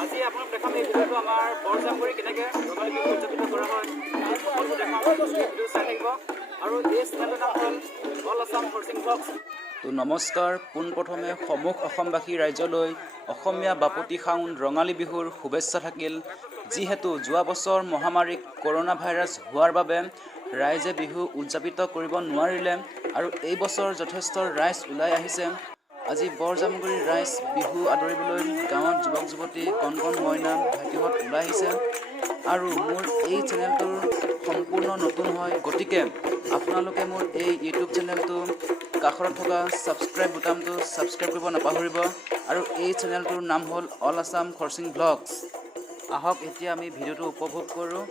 আজি আপোনাক দেখাম এই ভিডিঅ'টো আমাৰ বৰজামগুৰি কেনেকৈ ৰঙালী বিহু উদযাপিত কৰা হয় সকলো দেখাম ভিডিঅ' চাই থাকিব আৰু এই চেনেলটোৰ নাম হ'ল অল আছাম হৰ্চিং ব্লগছ। তো নমস্কাৰ, পোনপ্ৰথমে সমূহ অসমবাসী ৰাইজলৈ অসমীয়া বাপতি সাহোন ৰঙালী বিহুৰ শুভেচ্ছা থাকিল। যিহেতু যোৱা বছৰ মহামাৰী কৰোণা ভাইৰাছ হোৱাৰ বাবে ৰাইজে বিহু উদযাপিত কৰিব নোৱাৰিলে আৰু এই বছৰ যথেষ্ট ৰাইজ ওলাই আহিছে। আজি বৰজামগুৰিৰ ৰাইজ বিহু আদৰিবলৈ গাঁৱত যুৱক যুৱতী কণ কণ মইনা ভাইটিহঁত ওলাই আহিছে আৰু মোৰ এই চেনেলটোৰ সম্পূৰ্ণ নতুন হয়, গতিকে আপোনালোকে মোৰ এই ইউটিউব চেনেলটো কাষত থকা ছাবস্ক্ৰাইব বুটামটো ছাবস্ক্ৰাইব কৰিব নাপাহৰিব আৰু এই চেনেলটোৰ নাম হ'ল অল আছাম হৰ্চিং ব্লগছ। আহক এতিয়া আমি ভিডিঅ'টো উপভোগ কৰোঁ।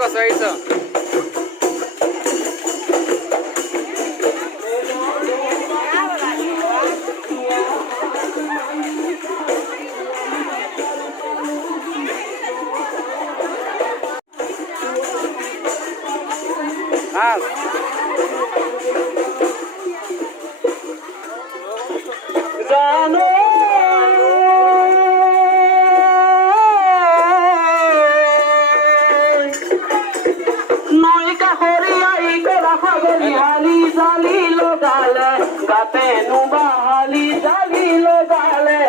কৈছ আহিছ জানো নৈ কাষৰী আই কৰা সাগৰী হালি জালি লগালে গাতে নুবা হালি জালি লগালে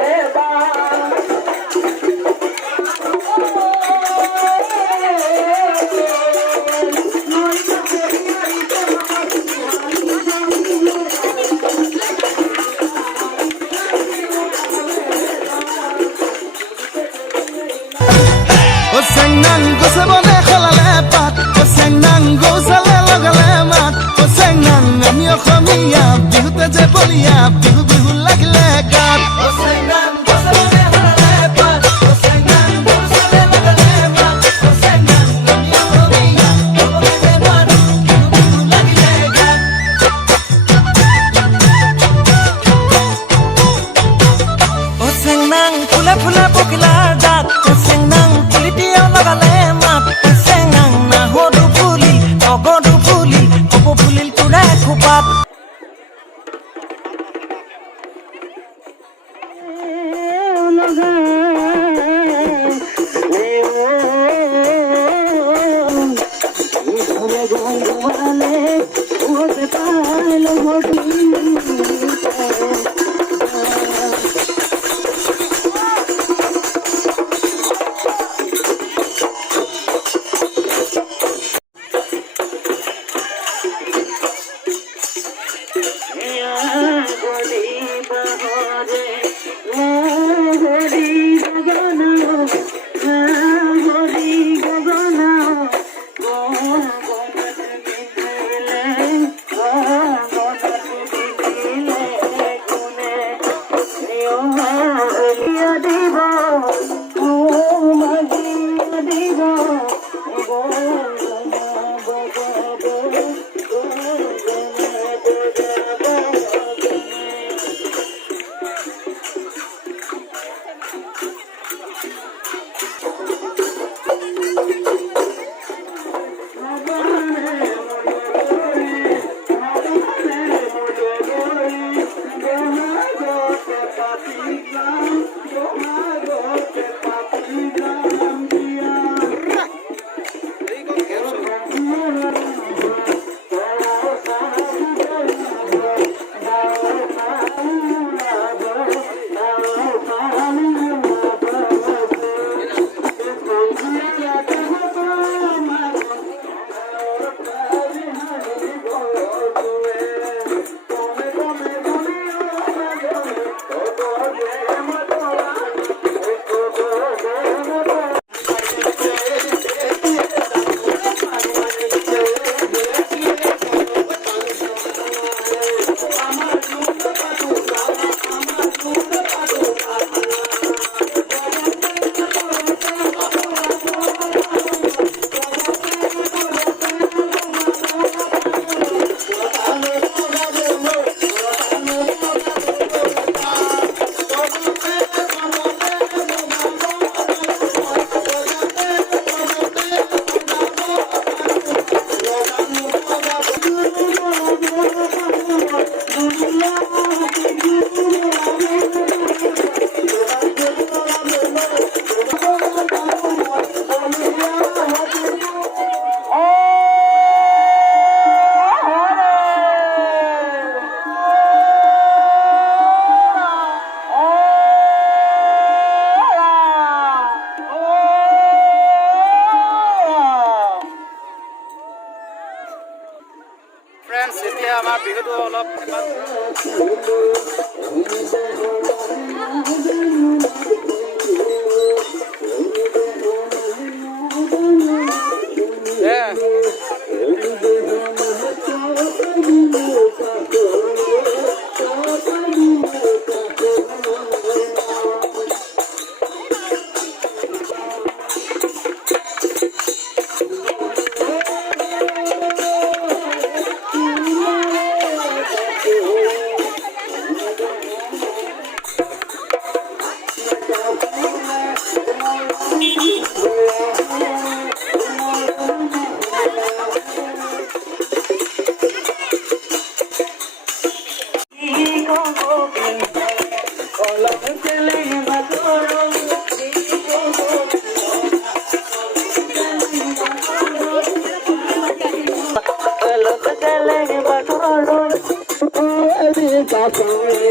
Senang go sabone khalale pat senang go sale lagale mat senang amio khamiya bihute je boliya bihu bihu lagle gat senang go sabone khalale pat senang go sale lagale mat senang amio khamiya bihute je boliya bihu bihu lagle gat senang phula phula bokila jat senang lagale mat senang na hodu pulil ogodu pulil opo pulil tura kupat বিহুটো অলপ চেলেং বাটরই ওরে কাপড়ে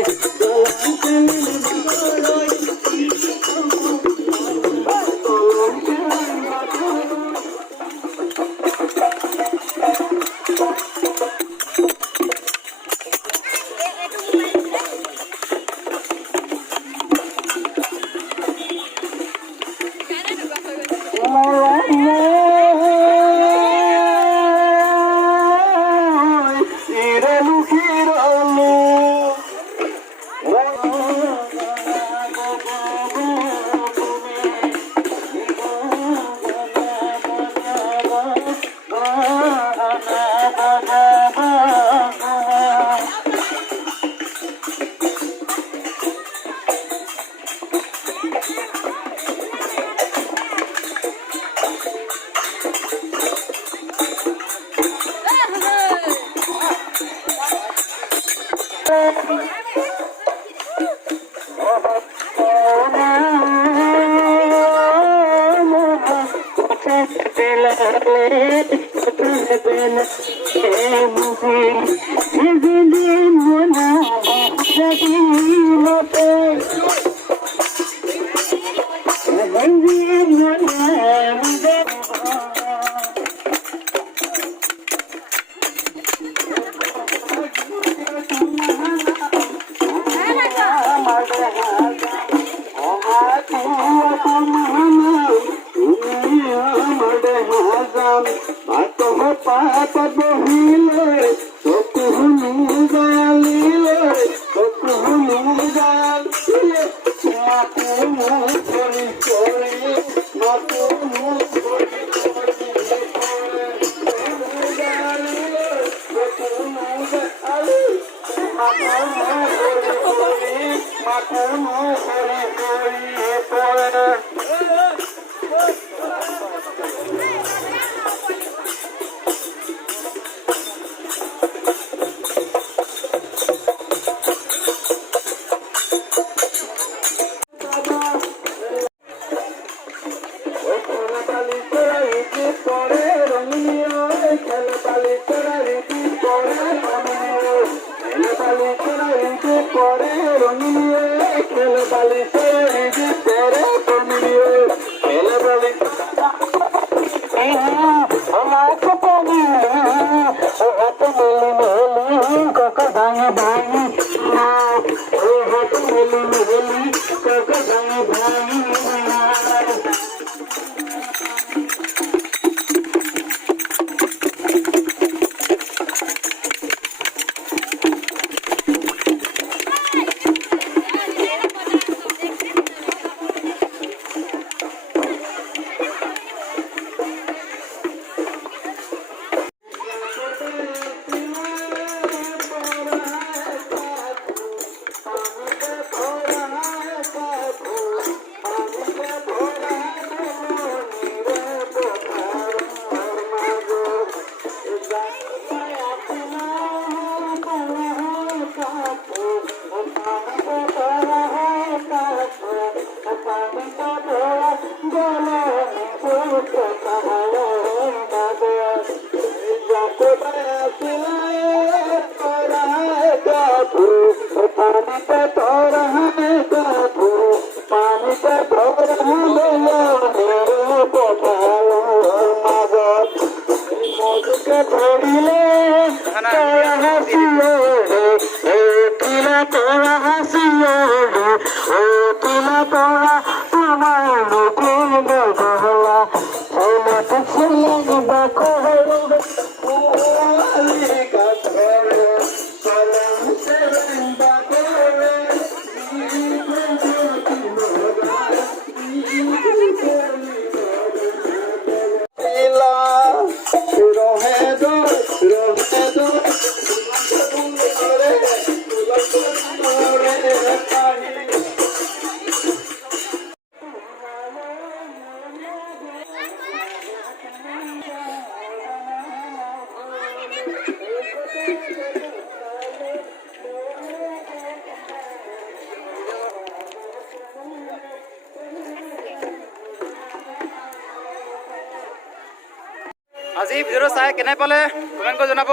আজি ভিডিঅ'টো চাই কেনে পালে কমেণ্ট কৰি জনাব।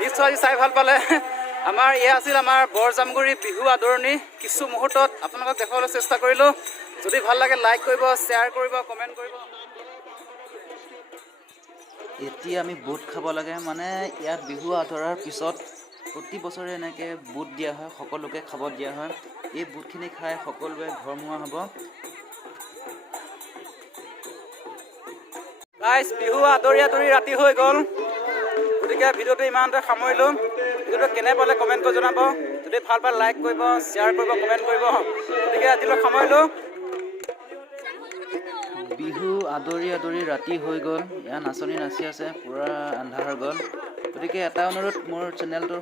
নিশ্চয় আজি চাই ভাল পালে আমাৰ এয়া আছিল আমাৰ বৰজামগুৰি বিহু আদৰণি কিছু মুহূৰ্তত আপোনালোকক দেখাবলৈ চেষ্টা কৰিলোঁ যদি ভাল লাগে লাইক কৰিব শ্বেয়াৰ কৰিব কমেণ্ট কৰিব এতিয়া আমি বুট খাব লাগে মানে ইয়াত বিহু আদৰাৰ পিছত প্ৰতি বছৰে এনেকৈ বুট দিয়া হয় সকলোকে খাব দিয়া হয় এই বুটখিনি খাই সকলোৱে ঘৰমুৱা হ'ব গাইজ বিহু আদৰি ৰাতি হৈ গ'ল গতিকে ভিডিঅ'টো ইমানতে সামৰিলোঁ ভিডিঅ'টো কেনে পালে কমেণ্ট কৰি জনাব যদি ভাল পালে লাইক কৰিব শ্বেয়াৰ কৰিব কমেণ্ট কৰিব গতিকে আজিলৈ সামৰিলোঁ বিহু আদৰি ৰাতি হৈ গ'ল ইয়াত নাচনি নাচি আছে পূৰা আন্ধাৰ হৈ গ'ল গতিকে এটা অনুৰোধ মোৰ চেনেলটোৰ